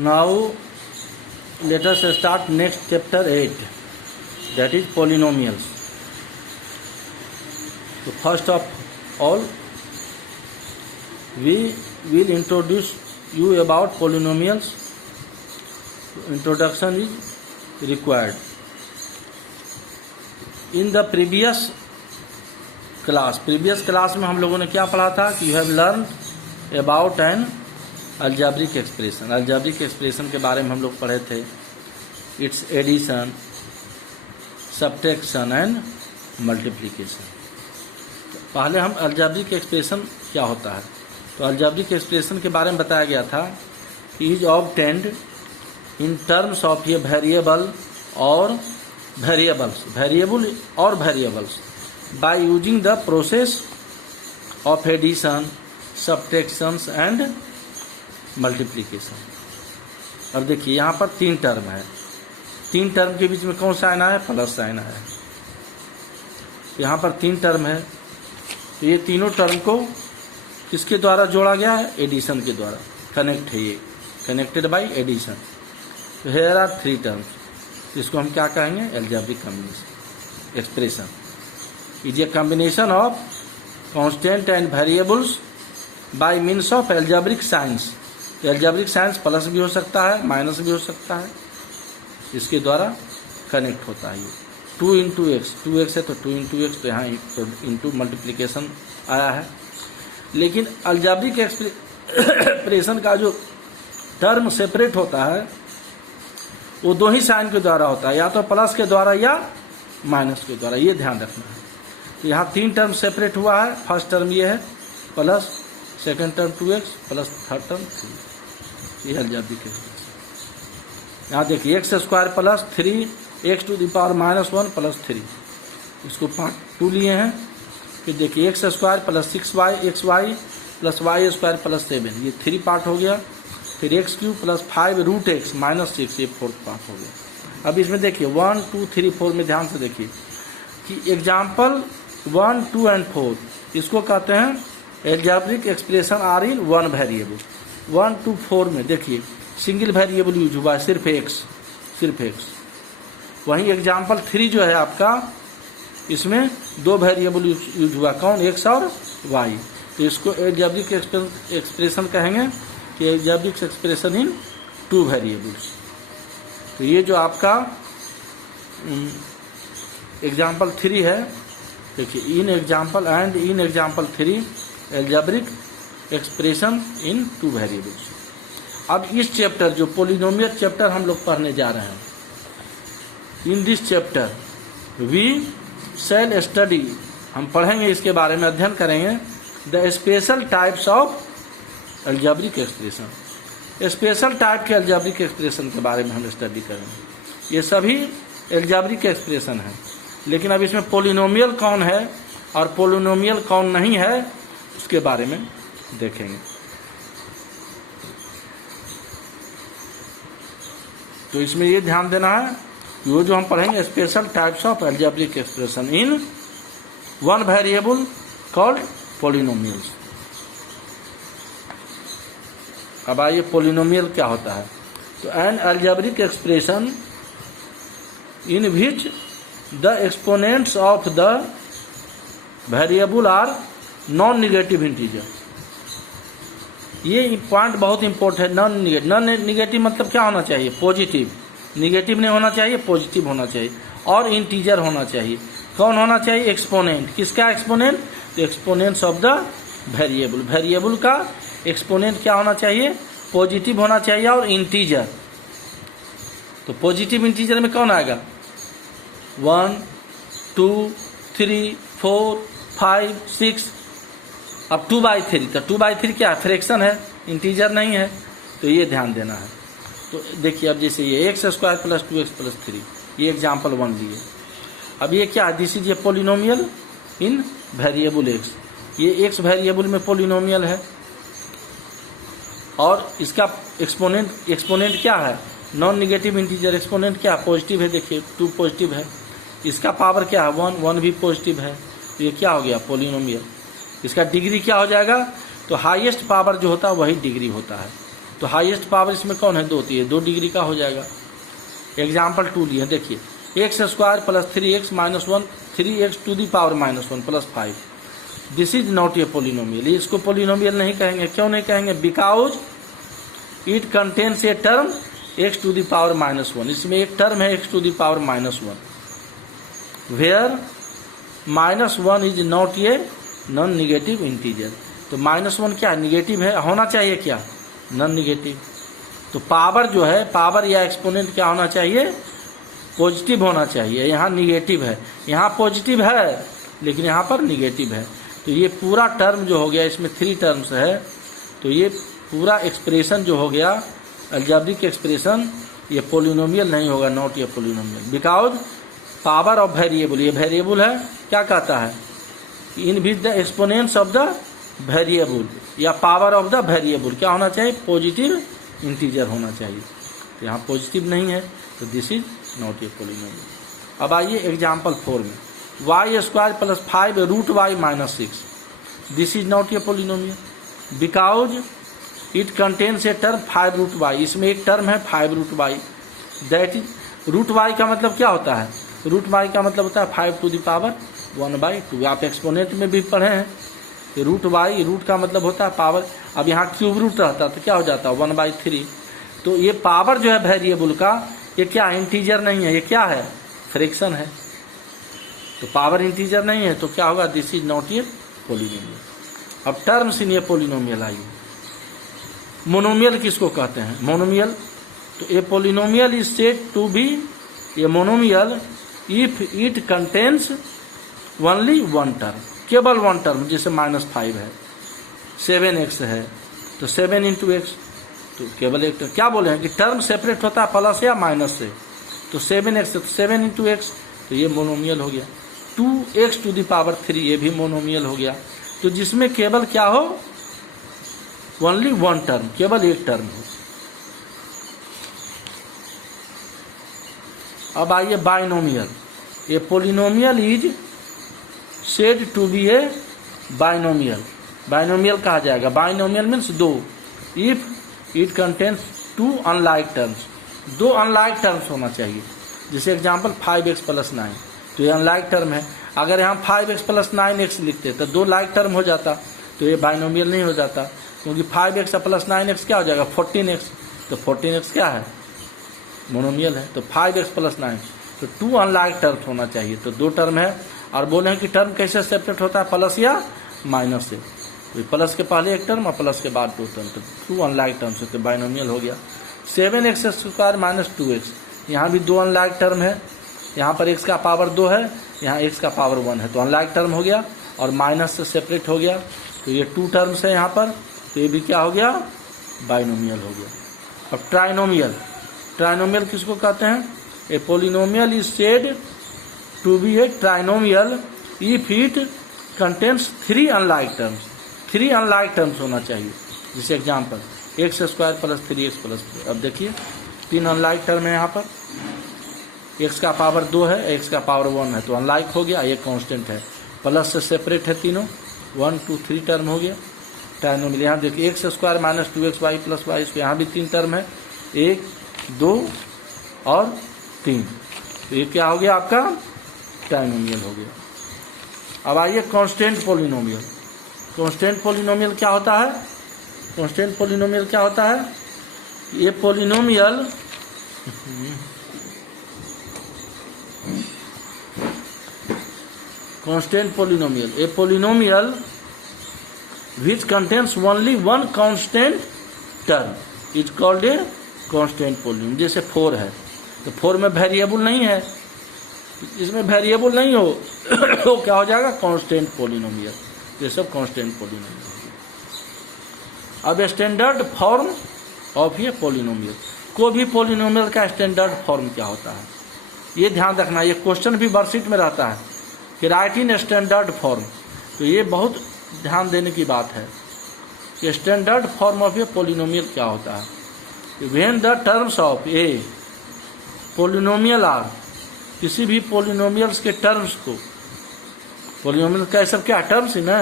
Now let us start next chapter 8, that is polynomials. So first of all, we will introduce you about polynomials. Introduction is required. In the previous class में हम लोगों ने क्या पढ़ा था कि you have learned about an algebraic expression. algebraic expression के बारे में हम लोग पढ़े थे. Its addition, subtraction and multiplication. पहले हम algebraic expression क्या होता है, तो algebraic expression के बारे में बताया गया था कि is obtained in terms of a variable or variables by using the process of addition, subtractions and multiplication. अब देखिए यहाँ पर तीन टर्म है, तीन टर्म के बीच में कौन सा साइन आया, प्लस साइन आया. यहाँ पर तीन टर्म है, तो ये तीनों टर्म को किसके द्वारा जोड़ा गया है, एडिशन के द्वारा. कनेक्ट है, ये कनेक्टेड बाय एडिशन. तो हेयर आर थ्री टर्म्स. इसको हम क्या कहेंगे, algebraic combination expression. Is a combination of constant and variables bye means of algebraic science. Algebraic science plus भी हो सकता है, माइनस भी हो सकता है, इसके द्वारा कनेक्ट होता है. ये 2 इंटू एक्स, 2x है तो 2 इंटू एक्स, तो यहाँ इंटू मल्टीप्लीकेशन आया है. लेकिन एल्जेब्रिक एक्सप्रेशन का जो टर्म सेपरेट होता है वो दो ही साइन के द्वारा होता है, या तो प्लस के द्वारा या माइनस के द्वारा. ये ध्यान रखना है. तो यहाँ तीन टर्म सेपरेट हुआ है. फर्स्ट टर्म ये है plus, second term 2x plus, third term 3. ये एल्जेब्रिक एक्सप्रेशन. यहाँ देखिए x square plus 3x to the power -1 plus 3. इसको पार्ट 2 लिए हैं. फिर देखिए x square plus 6y xy plus y square plus 7, ये 3 पार्ट हो गया. फिर x cube plus 5√x minus 6, ये 4th पार्ट हो गया. अब इसमें देखिए 1 2 3 4 में ध्यान से देखिए कि एग्जाम्पल 1 2 एंड 4 इसको कहते हैं algebraic expression are in one variable. 1 2 4 में देखिए सिंगल वेरिएबल यूज हुआ है, सिर्फ x. वहीं एग्जाम्पल 3 जो है आपका, इसमें दो वेरिएबल यूज हुआ, कौन, x और y. तो इसको एल्जेब्रिक एक्सप्रेशन कहेंगे कि एल्जेब्रिक एक्सप्रेशन इन 2 वेरिएबल्स. तो ये जो आपका एग्जाम्पल 3 है, देखिए in example 3 algebraic expression in 2 variables. अब इस चैप्टर जो पोलिनोमियल चैप्टर हम लोग पढ़ने जा रहे हैं, in this chapter we shall study, हम पढ़ेंगे, इसके बारे में अध्ययन करेंगे the special types of algebraic expression. Special type के एल्जेब्रिक एक्सप्रेशन के बारे में हम स्टडी करेंगे. ये सभी एल्जेब्रिक एक्सप्रेशन है, लेकिन अब इसमें पोलिनोमियल कौन है और पोलिनोमियल कौन नहीं है, उसके बारे में देखेंगे. तो इसमें ये ध्यान देना है, वो जो हम पढ़ेंगे special types of algebraic expression in one variable called polynomials. अब आइए पोलिनोमियल क्या होता है. तो an algebraic expression in which the exponents of the variable are non negative integer. ये पॉइंट बहुत इंपॉर्टेंट है. नॉन निगेटिव मतलब क्या होना चाहिए, पॉजिटिव. निगेटिव नहीं होना चाहिए, पॉजिटिव होना चाहिए, और इंटीजर होना चाहिए. कौन होना चाहिए, एक्सपोनेंट. किसका एक्सपोनेंट, तो exponents of the variable. Variable का एक्सपोनेंट क्या होना चाहिए, पॉजिटिव होना चाहिए, और इंटीजर. तो पॉजिटिव इंटीजर में कौन आएगा, 1 2 3 4 5 6, अब 2/3. तो 2/3 क्या है, फ्रैक्शन है, इंटीजर नहीं है. तो ये ध्यान देना है. तो देखिए अब जैसे ये x square plus 2x plus 3, ये एग्जाम्पल 1 लिए. अब ये क्या है, this is a polynomial in variable x. ये एक्स वेरिएबल में पोलिनोमियल है, और इसका एक्सपोनेंट क्या है, नॉन निगेटिव इंटीजर. एक्सपोनेंट क्या, पॉजिटिव है. देखिए 2 पॉजिटिव है. इसका पावर क्या है, 1 भी पॉजिटिव है. तो ये क्या हो गया, पोलिनोमियल. इसका डिग्री क्या हो जाएगा, तो हाईएस्ट पावर जो होता है वही डिग्री होता है. तो हाईएस्ट पावर इसमें कौन है? 2, तो ये 2 डिग्री का हो जाएगा। एग्जाम्पल 2 लिए, देखिए x square plus 3x minus 1 3x to the power minus 1 plus 5, this is not a polynomial. इसको पोलिनोमियल नहीं कहेंगे। क्यों नहीं कहेंगे? Because it contains a term x to the power minus 1, इसमें एक टर्म है x to the power minus 1, where minus 1 is not a non negative integer. तो माइनस 1 क्या निगेटिव है? होना चाहिए क्या? Non negative. तो पावर जो है, पावर या एक्सपोनेंट क्या होना चाहिए? पॉजिटिव होना चाहिए। यहाँ निगेटिव है, यहाँ पॉजिटिव है लेकिन यहाँ पर निगेटिव है। तो ये पूरा टर्म जो हो गया, इसमें 3 टर्म्स है, तो ये पूरा एक्सप्रेशन जो हो गया अलजेब्रिक एक्सप्रेशन, ये पोलिनोमियल नहीं होगा, नॉट ये polynomial. Because power of variable, ये वेरिएबल है, क्या कहता है? In with the exponents of the variable या पावर ऑफ द वेरिएबल क्या होना चाहिए? पॉजिटिव इंटीजर होना चाहिए। तो यहाँ पॉजिटिव नहीं है, तो this is not a polynomial. अब आइए एग्जाम्पल 4 में, y square plus 5 root y minus 6, this is not a polynomial because it contains a term 5 root y. इसमें एक टर्म है 5 root y, that is root y का मतलब क्या होता है? रूट वाई का मतलब होता है 5 टू द पावर 1/2। आप एक्सपोनेंट में भी पढ़े हैं कि रूट वाई, रूट का मतलब होता है पावर। अब यहाँ क्यूब रूट रहता तो क्या हो जाता? 1/3। तो ये पावर जो है वेरिएबल का, ये क्या इंटीजर नहीं है, ये क्या है? फ्रैक्शन है। तो पावर इंटीजर नहीं है तो क्या होगा? This is not a polynomial. अब टर्म्स इन ए पोलिनोमियल आइए। मोनोमियल किसको कहते हैं? मोनोमियल, तो a polynomial is said to be a monomial if it contains only 1 term, केवल 1 टर्म। जैसे -5 है, 7x है, तो 7 इंटू एक्स, तो केवल एक टर्म। क्या बोले हैं कि टर्म सेपरेट होता है प्लस या माइनस से, तो 7x है तो 7 इंटू एक्स, तो ये मोनोमियल हो गया। 2x टू दी पावर 3, ये भी मोनोमियल हो गया। तो जिसमें केवल क्या हो? ओनली 1 टर्म, केवल एक टर्म हो। अब आइए binomial. A polynomial is said to be a binomial. Binomial कहा जाएगा, binomial means 2, if it contains 2 unlike terms. 2 unlike terms होना चाहिए। जैसे एग्जाम्पल 5x प्लस 9, तो ये अनलाइक टर्म है। अगर यहाँ 5x प्लस 9x लिखते तो 2 लाइक टर्म हो जाता, तो ये बाइनोमियल नहीं हो जाता, क्योंकि 5x प्लस 9x क्या हो जाएगा? 14x, तो 14x क्या है? मोनोमियल है। तो 5x प्लस 9, तो 2 अनलाइक टर्म्स होना चाहिए। तो 2 टर्म है, और बोले हैं कि टर्म कैसे सेपरेट होता है? प्लस या माइनस से। तो प्लस के पहले एक टर्म और प्लस के बाद 2 टर्म, तो 2 अनलाइक टर्म्स है, तो बाइनोमियल हो गया। 7x स्क्वायर माइनस 2x, यहाँ भी 2 अनलाइक टर्म है। यहाँ पर x का पावर 2 है, यहाँ x का पावर 1 है, तो अनलाइक टर्म हो गया और माइनस से सेपरेट हो गया। तो ये 2 टर्म्स है यहाँ पर, तो ये भी क्या हो गया? बाइनोमियल हो गया। अब ट्राइनोमियल। ट्राइनोमियल किसको कहते हैं? A polynomial is said to be a trinomial if it contains 3 unlike terms. 3 unlike terms होना चाहिए। जैसे example x square plus 3x plus 4। अब देखिए 3 अनलाइक टर्म है यहाँ पर, x का पावर 2 है, x का पावर 1 है, तो अनलाइक हो गया। ये कांस्टेंट है, प्लस से सेपरेट है तीनों, 1 2 3 टर्म हो गया। ट्राइनोमियल यहाँ देखिए x square minus 2xy plus y, इसको यहाँ भी 3 टर्म है, 1 2 और 3, तो ये क्या हो गया? आपका ट्राइनोमियल हो गया। अब आइए कांस्टेंट पोलिनोमियल। कांस्टेंट पोलिनोमियल क्या होता है? कांस्टेंट पोलिनोमियल क्या होता है? ये polynomial constant polynomial, A polynomial which contains only one constant term is called a constant polynomial। जैसे 4 है, तो 4 में वेरिएबल नहीं है, इसमें वेरिएबल नहीं हो तो क्या हो जाएगा? Constant polynomial. ये सब कांस्टेंट पोलिनोमियल। अब स्टैंडर्ड फॉर्म ऑफ ये पोलिनोमियल, कोई भी पोलिनोमियल का स्टैंडर्ड फॉर्म क्या होता है? ये ध्यान रखना, ये क्वेश्चन भी वर्कशीट में रहता है कि राइट इन स्टैंडर्ड फॉर्म। तो ये बहुत ध्यान देने की बात है कि standard form of a polynomial क्या होता है? When the terms of a polynomial are, किसी भी पोलिनोमियल्स के टर्म्स को, पोलिनोमियल का सब क्या टर्म्स है ना,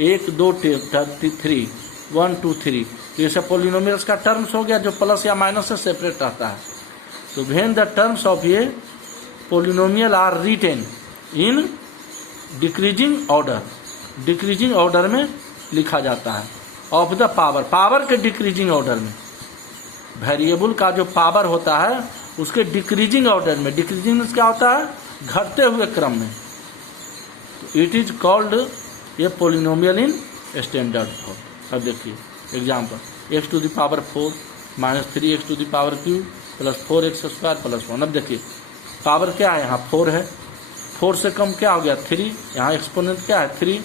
1 2 3 1 2 3, तो ये सब पोलिनोमियल्स का टर्म्स हो गया जो प्लस या माइनस से सेपरेट रहता है। तो व्हेन द टर्म्स ऑफ ये polynomial are written in decreasing order, decreasing order में लिखा जाता है, ऑफ द पावर, पावर के डिक्रीजिंग ऑर्डर में, वेरिएबल का जो पावर होता है उसके डिक्रीजिंग ऑर्डर में, डिक्रीजिंग मीन्स क्या होता है, घटते हुए क्रम में, तो इट इज कॉल्ड ये पोलिनोमियल इन स्टैंडर्ड फॉर्म। अब देखिए example, x to the power 4 minus 3x to the power Q plus 4x square plus 1। अब देखिए पावर क्या है, यहाँ 4 है, 4 से कम क्या हो गया 3, यहाँ एक्सपोनेंट क्या है 3,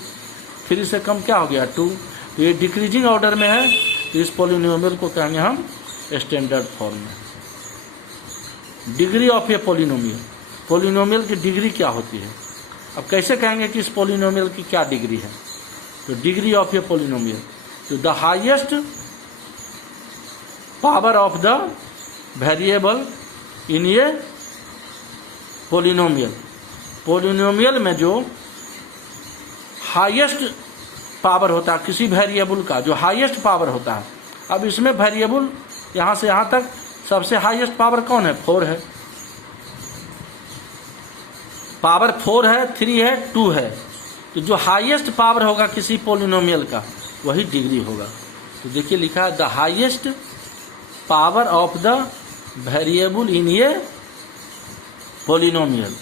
3 से कम क्या हो गया 2, तो ये डिक्रीजिंग ऑर्डर में है, तो इस पोलिनोमियल को कहेंगे हम स्टैंडर्ड फॉर्म में। Degree of a polynomial, polynomial की डिग्री क्या होती है, अब कैसे कहेंगे कि इस पोलिनोमियल की क्या डिग्री है, तो डिग्री ऑफ ए पोलिनोमियल, तो the highest power of the variable in a polynomial, polynomial में जो हाईएस्ट पावर होता है किसी वेरिएबल का, जो हाईएस्ट पावर होता है, अब इसमें वेरिएबल यहाँ से यहाँ तक सबसे हाईएस्ट पावर कौन है, 4 है, पावर 4 है, 3 है, 2 है, तो जो हाईएस्ट पावर होगा किसी पोलिनोमियल का वही डिग्री होगा। तो देखिए लिखा है the highest power of the variable in a polynomial,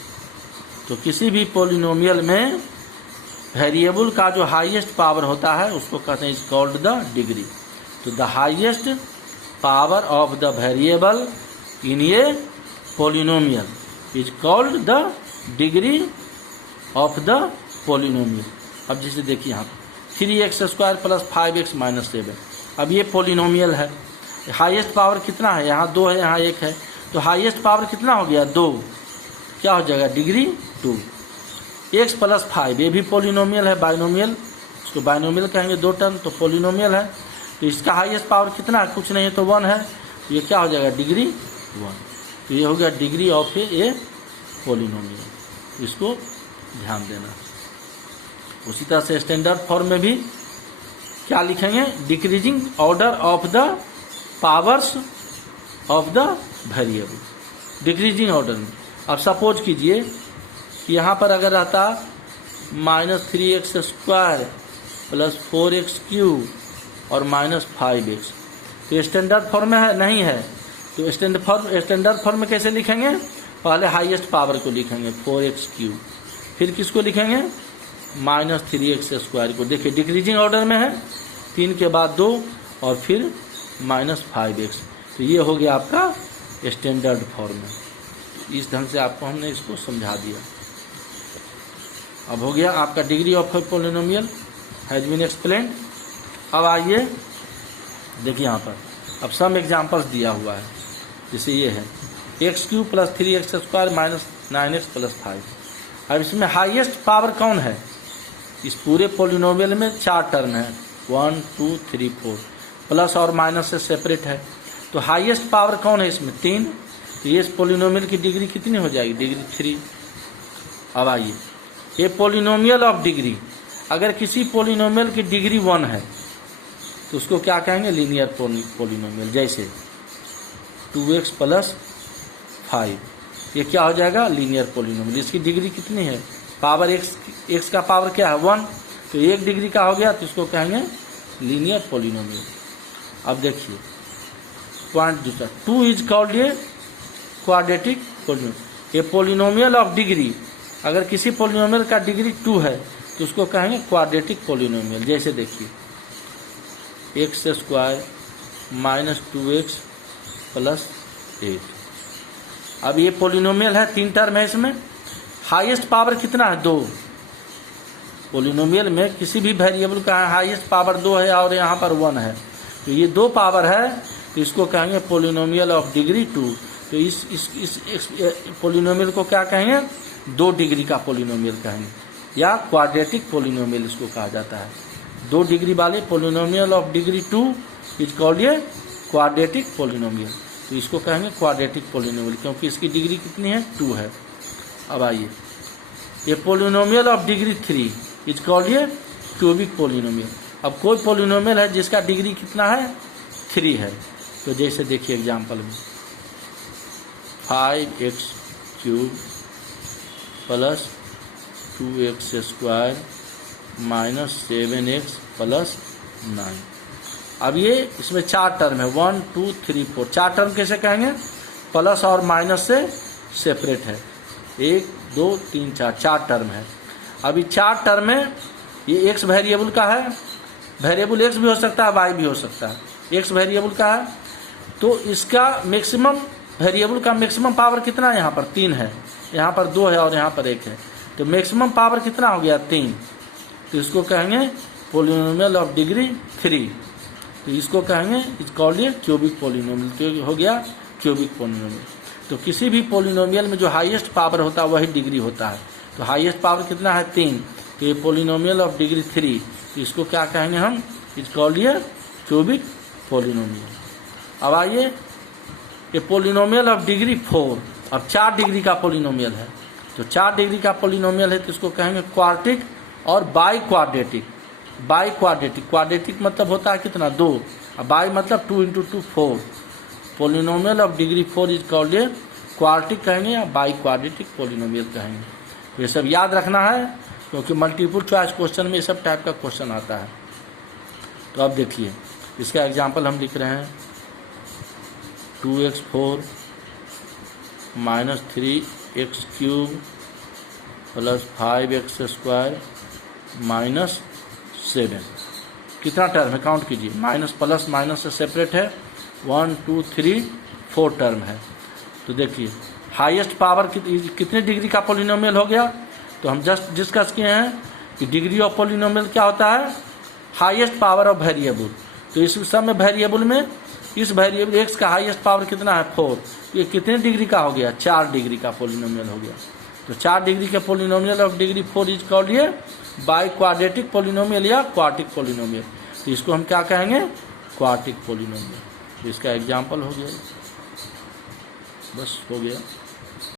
तो किसी भी पोलिनोमियल में वेरिएबल का जो हाईएस्ट पावर होता है उसको कहते हैं इज कॉल्ड द डिग्री। तो the highest power of the variable in a polynomial is called the degree of the polynomial. अब जैसे देखिए यहाँ 3x square plus 5x minus 7, अब ये पोलिनोमियल है, हाईएस्ट पावर कितना है, यहाँ 2 है, यहाँ 1 है, तो हाईएस्ट पावर कितना हो गया 2, क्या हो जाएगा डिग्री 2। x प्लस 5 ये भी पोलिनोमियल है, बाइनोमियल, इसको बाइनोमियल कहेंगे, 2 टर्म, तो पोलिनोमियल है, तो इसका हाईएस्ट पावर कितना है, कुछ नहीं है, तो 1 है, तो ये क्या हो जाएगा डिग्री 1। तो ये हो गया डिग्री ऑफ ए पोलिनोमियल, इसको ध्यान देना। उसी तरह से स्टैंडर्ड फॉर्म में भी क्या लिखेंगे, decreasing order of the powers of the variable, decreasing order में। अब सपोज कीजिए कि यहाँ पर अगर रहता minus 3x square plus 4x cube और माइनस 5x, तो स्टैंडर्ड फॉर्म में है नहीं है, तो स्टैंडर्ड फॉर्म में कैसे लिखेंगे, पहले हाईएस्ट पावर को लिखेंगे 4x क्यूब, फिर किसको लिखेंगे माइनस 3x स्क्वायर को, देखिए डिक्रीजिंग ऑर्डर में है, 3 के बाद 2 और फिर माइनस 5x, तो ये हो गया आपका स्टैंडर्ड फॉर्म में। इस ढंग से आपको हमने इसको समझा दिया। अब हो गया आपका degree of a polynomial has been explained. अब आइए देखिए यहाँ पर अब सम एग्जाम्पल्स दिया हुआ है, जैसे ये है x cube plus 3x square minus 9x plus 5। अब इसमें हाईएस्ट पावर कौन है, इस पूरे पोलिनोमियल में 4 टर्म है, 1 2 3 4, प्लस और माइनस से सेपरेट है, तो हाईएस्ट पावर कौन है इसमें 3, तो ये इस पोलिनोमियल की डिग्री कितनी हो जाएगी, डिग्री 3। अब आइए ये पोलिनोमियल ऑफ डिग्री, अगर किसी पोलिनोमियल की डिग्री 1 है तो उसको क्या कहेंगे, लीनियर पोलिनोमियल। जैसे 2x प्लस 5, ये क्या हो जाएगा, लीनियर पोलिनोमियल, इसकी डिग्री कितनी है, पावर x का पावर क्या है 1, तो 1 डिग्री का हो गया, तो इसको कहेंगे लीनियर पोलिनोमियल। अब देखिए पॉइंट दूसरा, 2 is called a quadratic polynomial. ये पोलिनोमियल ऑफ डिग्री, अगर किसी पोलिनोमियल का डिग्री 2 है तो उसको कहेंगे क्वाड्रेटिक पोलिनोमियल। जैसे देखिए x square minus 2x plus 8, अब ये पोलिनोमियल है, 3 टर्म है, इसमें हाईएस्ट पावर कितना है 2, पोलिनोमियल में किसी भी वेरिएबल का हाईएस्ट पावर 2 है और यहाँ पर 1 है, तो ये 2 पावर है, तो इसको कहेंगे पोलिनोमियल ऑफ डिग्री 2। तो इस पोलिनोमियल को क्या कहेंगे, 2 डिग्री का पोलिनोमियल कहेंगे, या क्वाड्रेटिक पोलिनोमियल इसको कहा जाता है। 2 डिग्री वाले polynomial of degree 2 is called a quadratic polynomial, तो इसको कहेंगे क्वाड्रेटिक पोलिनोमियल, क्योंकि इसकी डिग्री कितनी है 2 है। अब आइए ये polynomial of degree 3 is called a cubic polynomial. अब कोई पोलिनोमियल है जिसका डिग्री कितना है 3 है, तो जैसे देखिए एग्जाम्पल में 5x³ plus 2x² minus 7x plus 9। अब ये इसमें 4 टर्म है 1 2 3 4। 4 टर्म कैसे कहेंगे, प्लस और माइनस से सेपरेट है, 1 2 3 4, 4 टर्म है। अभी 4 टर्म में ये x वेरिएबल का है, वेरिएबल x भी हो सकता है y भी हो सकता है, x वेरिएबल का है, तो इसका मैक्सिमम वेरिएबल का मैक्सिमम पावर कितना है, यहाँ पर 3 है, यहाँ पर 2 है और यहाँ पर 1 है, तो मैक्सिमम पावर कितना हो गया 3। तो इसको कहेंगे पोलिनोमियल ऑफ डिग्री 3, तो इसको कहेंगे इस कॉल्ड ये क्यूबिक पोलिनोमियल, तो हो गया क्यूबिक पोलिनोमियल। तो किसी भी पोलिनोमियल में जो हाईएस्ट पावर होता है वही डिग्री होता है, तो हाईएस्ट पावर कितना है 3, तो ये पोलिनोमियल ऑफ डिग्री 3, तो इसको क्या कहेंगे हम, इस कॉल्ड ये क्यूबिक पोलिनोमियल। अब आइए ये पोलिनोमियल ऑफ डिग्री 4, अब 4 डिग्री का पोलिनोमियल है, तो 4 डिग्री का पोलिनोमियल है तो इसको कहेंगे क्वाड्रेटिक और by quadratic. By quadratic, quadratic मतलब होता है कितना 2, और बाई मतलब 2 × 2 4। Polynomial of degree 4 is called ये क्वाड्रेटिक कहेंगे या बाई क्वाड्रेटिक पोलिनोमियल कहेंगे। तो ये सब याद रखना है क्योंकि मल्टीपल चॉइस क्वेश्चन में ये सब टाइप का क्वेश्चन आता है। तो अब देखिए इसका एग्जाम्पल हम लिख रहे हैं 2x4 minus 3x³ plus 5x² minus 7। कितना टर्म है काउंट कीजिए, माइनस प्लस माइनस से सेपरेट है, 1 2 3 4 टर्म है। तो देखिए हाईएस्ट पावर कितने डिग्री का पोलिनोमियल हो गया, तो हम जस्ट डिस्कस किए हैं कि डिग्री ऑफ पोलिनोमियल क्या होता है, हाईएस्ट पावर ऑफ वेरिएबल। तो इस सब में वेरिएबल में इस वेरिएबल x का हाईएस्ट पावर कितना है 4, ये कितने डिग्री का हो गया 4 डिग्री का पोलिनोमियल हो गया। तो 4 डिग्री के polynomial of degree 4 is called ये बाई क्वाड्रेटिक पोलिनोमियल या क्वाड्रेटिक पोलिनोमियल। तो इसको हम क्या कहेंगे क्वाड्रेटिक पोलिनोमियल। तो इसका एग्जाम्पल हो गया, बस हो गया।